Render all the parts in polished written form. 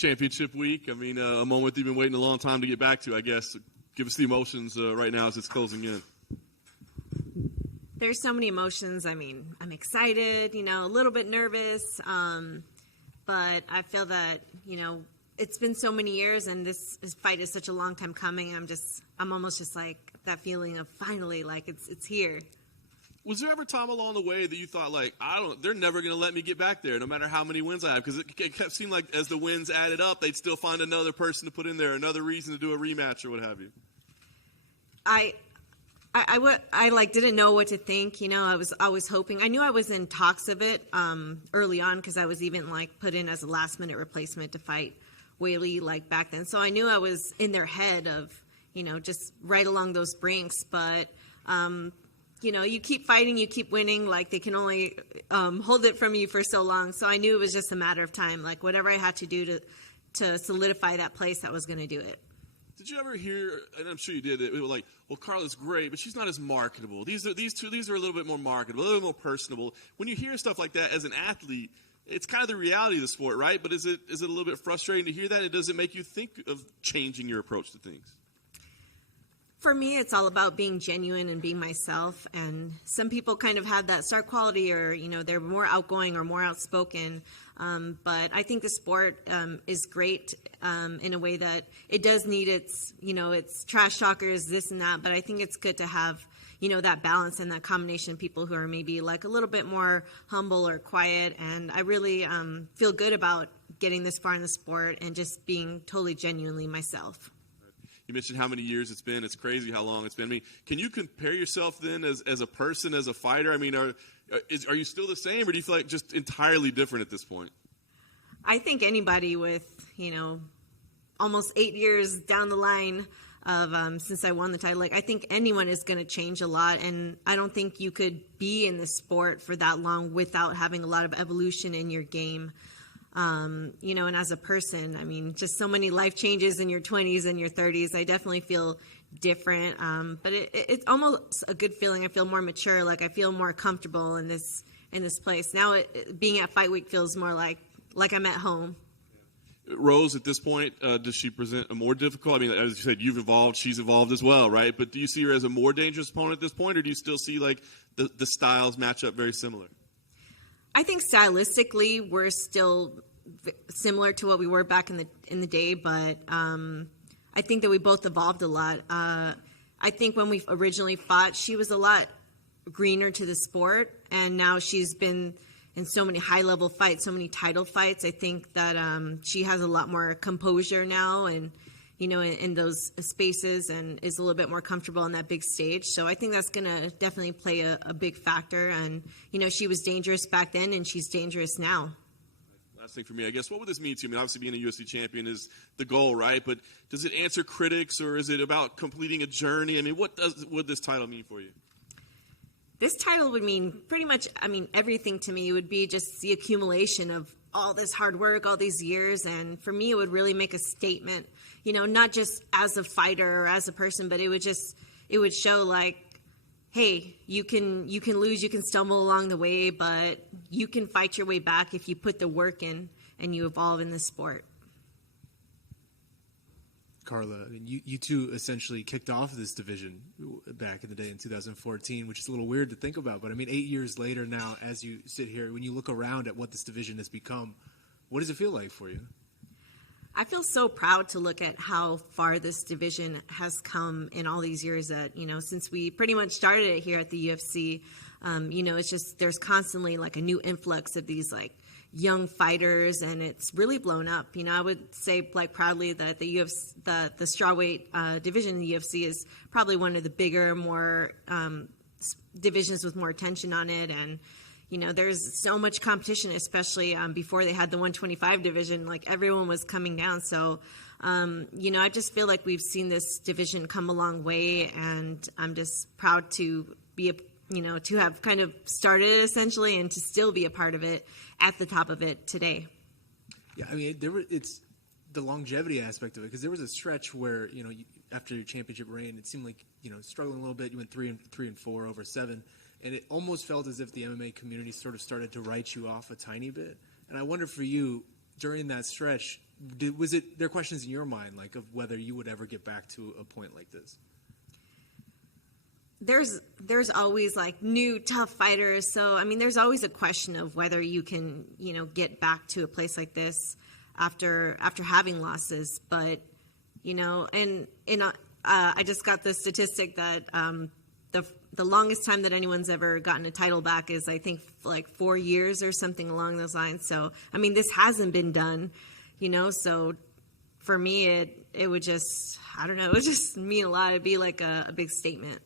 Championship week. I mean, a moment you've been waiting a long time to get back to, I guess. Give us the emotions right now as it's closing in. There's so many emotions. I mean, I'm excited, a little bit nervous, but I feel that, it's been so many years and this fight is such a long time coming. I'm almost just like that feeling of finally, like it's here. Was there ever a time along the way that you thought, like, they're never going to let me get back there, no matter how many wins I have? Because it kept seeming like as the wins added up, they'd still find another person to put in there, another reason to do a rematch or what have you. I didn't know what to think. I was always hoping. I knew I was in talks of it early on because I was even put in as a last minute replacement to fight Whaley back then. So I knew I was in their head of just right along those brinks. But you keep fighting, you keep winning. They can only hold it from you for so long. So I knew it was just a matter of time. Whatever I had to do to solidify that place, I was going to do it. Did you ever hear, and I'm sure you did, it was well, Carla's great, but she's not as marketable. These are a little bit more marketable, a little bit more personable. When you hear stuff like that as an athlete, it's kind of the reality of the sport, right? But is it a little bit frustrating to hear that? It doesn't make you think of changing your approach to things. For me, it's all about being genuine and being myself. And some people kind of have that star quality or, they're more outgoing or more outspoken. But I think the sport is great in a way that it does need its trash talkers, this and that. But I think it's good to have, that balance and that combination of people who are maybe a little bit more humble or quiet. And I really feel good about getting this far in the sport and just being totally genuinely myself. You mentioned how many years it's been. It's crazy how long it's been. I mean, can you compare yourself then as a person, as a fighter? I mean, are you still the same, or do you feel like just entirely different at this point? I think anybody with, almost 8 years down the line of since I won the title, I think anyone is going to change a lot. And I don't think you could be in the sport for that long without having a lot of evolution in your game. And as a person, I mean, just so many life changes in your 20s and your 30s. I definitely feel different, but it's almost a good feeling. I feel more mature, I feel more comfortable in this place. Now, being at Fight Week feels more like I'm at home. Rose, at this point, does she present a more difficult? I mean, as you said, you've evolved, she's evolved as well, right? But do you see her as a more dangerous opponent at this point, or do you still see the styles match up very similar? I think stylistically we're still similar to what we were back in the day, but I think that we both evolved a lot. I think when we originally fought, she was a lot greener to the sport, and now she's been in so many high-level fights, so many title fights. I think that she has a lot more composure now and, in those spaces and is a little bit more comfortable on that big stage. So I think that's going to definitely play a big factor. And, she was dangerous back then and she's dangerous now. Last thing for me, I guess, what would this mean to you? I mean, obviously being a UFC champion is the goal, right? But does it answer critics or is it about completing a journey? I mean, what would this title mean for you? This title would mean pretty much, everything to me. It would be just the accumulation of all this hard work, all these years. And for me, it would really make a statement, not just as a fighter or as a person, but it would show hey, you can lose, you can stumble along the way, but you can fight your way back if you put the work in and you evolve in this sport. Carla, you two essentially kicked off this division back in the day in 2014, which is a little weird to think about. But 8 years later now, as you sit here, when you look around at what this division has become, what does it feel like for you? I feel so proud to look at how far this division has come in all these years that, since we pretty much started it here at the UFC, it's just there's constantly a new influx of these young fighters, and it's really blown up. I would say proudly that the UFC, the strawweight division in the UFC is probably one of the bigger, more divisions with more attention on it, and there's so much competition, especially before they had the 125 division. Everyone was coming down, so I just feel like we've seen this division come a long way, and I'm just proud to be to have kind of started it essentially and to still be a part of it at the top of it today. Yeah, it's the longevity aspect of it, because there was a stretch where, after your championship reign, it seemed like, struggling a little bit. You went 3-4 over 7, and it almost felt as if the MMA community sort of started to write you off a tiny bit. And I wonder for you, during that stretch, there are questions in your mind, like, of whether you would ever get back to a point like this? There's always like new tough fighters. So, I mean, there's always a question of whether you can, get back to a place like this after having losses. But, I just got the statistic that the longest time that anyone's ever gotten a title back is, I think, like 4 years or something along those lines. So, I mean, this hasn't been done, so for me, it would just, I don't know, it would just mean a lot. It'd be like a big statement.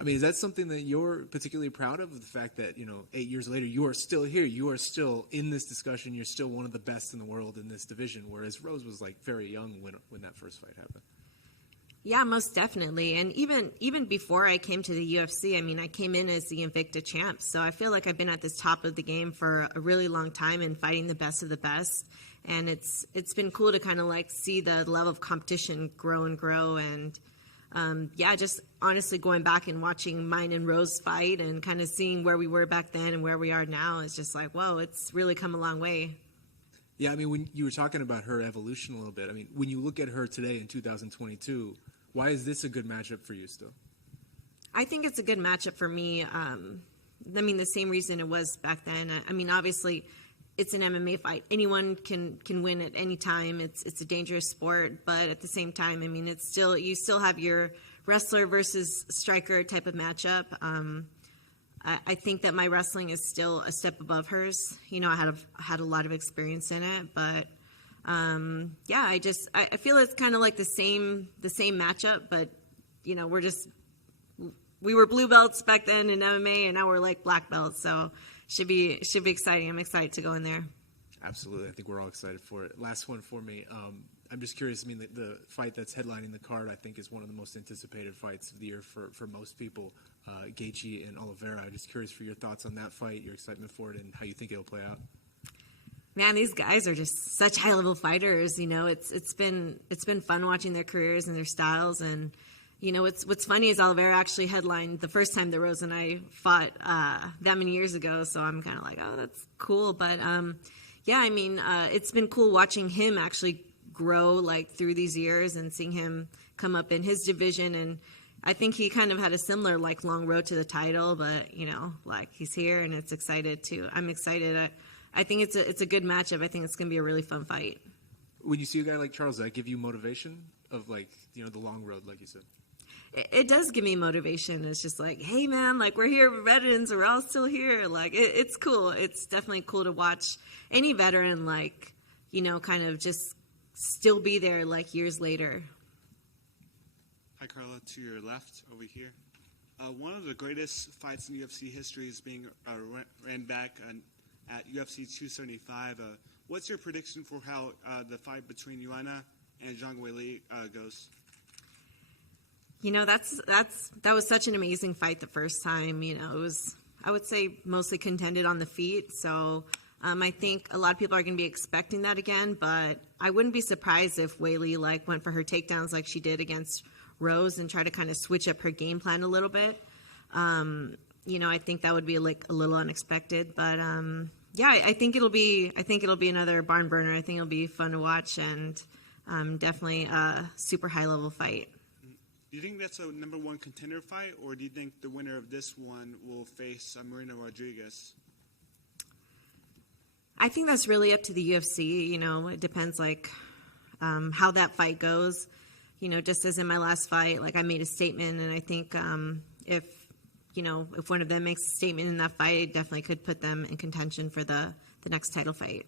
I mean, is that something that you're particularly proud of, the fact that, 8 years later, you are still here, you are still in this discussion, you're still one of the best in the world in this division, whereas Rose was, like, very young when that first fight happened? Yeah, most definitely. And even before I came to the UFC, I mean, I came in as the Invicta champ. So I feel like I've been at this top of the game for a really long time and fighting the best of the best. And it's been cool to kind of like see the level of competition grow and grow. And just honestly going back and watching mine and Rose fight and kind of seeing where we were back then and where we are now is just like, whoa, it's really come a long way. Yeah, I mean, when you were talking about her evolution a little bit, I mean, when you look at her today in 2022, why is this a good matchup for you still? I think it's a good matchup for me. The same reason it was back then. I mean, obviously, it's an MMA fight. Anyone can win at any time. It's a dangerous sport, but at the same time, I mean, you still have your wrestler versus striker type of matchup. I think that my wrestling is still a step above hers. I had a lot of experience in it, but I feel it's kind of like the same matchup, but we were blue belts back then in MMA, and now we're like black belts. So should be exciting. I'm excited to go in there. Absolutely, I think we're all excited for it. Last one for me. I'm just curious. I mean, the fight that's headlining the card, I think, is one of the most anticipated fights of the year for most people. Gaethje and Oliveira. I'm just curious for your thoughts on that fight, your excitement for it, and how you think it'll play out. Man, these guys are just such high level fighters. It's been fun watching their careers and their styles. And what's funny is Oliveira actually headlined the first time that Rose and I fought that many years ago. So I'm kind of like, oh, that's cool. But it's been cool watching him actually grow like through these years and seeing him come up in his division. And I think he kind of had a similar like long road to the title, but he's here and I'm excited. I think it's a good matchup. I think it's going to be a really fun fight. When you see a guy like Charles, does that give you motivation of the long road, like you said? It does give me motivation. It's just like, hey man, like we're here, veterans, we're all still here. Like it's cool. It's definitely cool to watch any veteran kind of just still be there like years later. Hi, Carla. To your left over here. One of the greatest fights in UFC history is being ran back at UFC 275. What's your prediction for how the fight between Joanna and Zhang Weili goes? That was such an amazing fight the first time. It was, I would say, mostly contended on the feet. So I think a lot of people are going to be expecting that again. But I wouldn't be surprised if Weili went for her takedowns like she did against Rose and try to kind of switch up her game plan a little bit. I think that would be a little unexpected, but I think it'll be another barn burner. I think it'll be fun to watch and definitely a super high level fight. Do you think that's a number one contender fight, or do you think the winner of this one will face Marina Rodriguez? I think that's really up to the UFC. It depends how that fight goes. Just as in my last fight, I made a statement, and I think if one of them makes a statement in that fight, it definitely could put them in contention for the next title fight.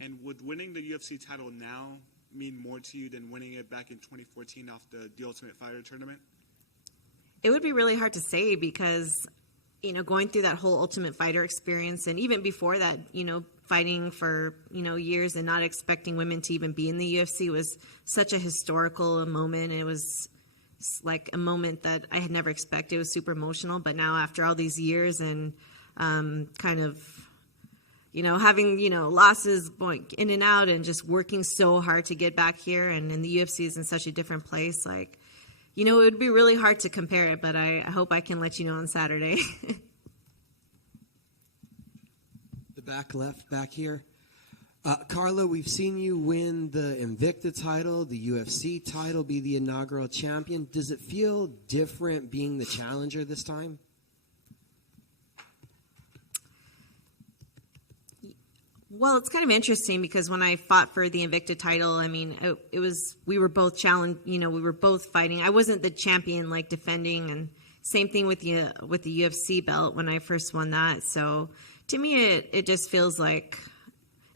And would winning the UFC title now mean more to you than winning it back in 2014 off the Ultimate Fighter tournament? It would be really hard to say because, going through that whole Ultimate Fighter experience, and even before that, fighting for, years and not expecting women to even be in the UFC was such a historical moment. It was like a moment that I had never expected. It was super emotional. But now after all these years and having, losses going in and out and just working so hard to get back here, and the UFC is in such a different place, it would be really hard to compare it, but I hope I can let you know on Saturday. The back left, back here. Carla, we've seen you win the Invicta title, the UFC title, be the inaugural champion. Does it feel different being the challenger this time? Well, it's kind of interesting because when I fought for the Invicta title, I mean, we were both challenged. We were both fighting. I wasn't the champion, like defending, and same thing with the UFC belt when I first won that. So to me, it just feels like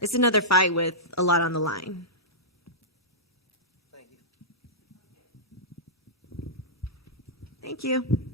it's another fight with a lot on the line. Thank you. Thank you.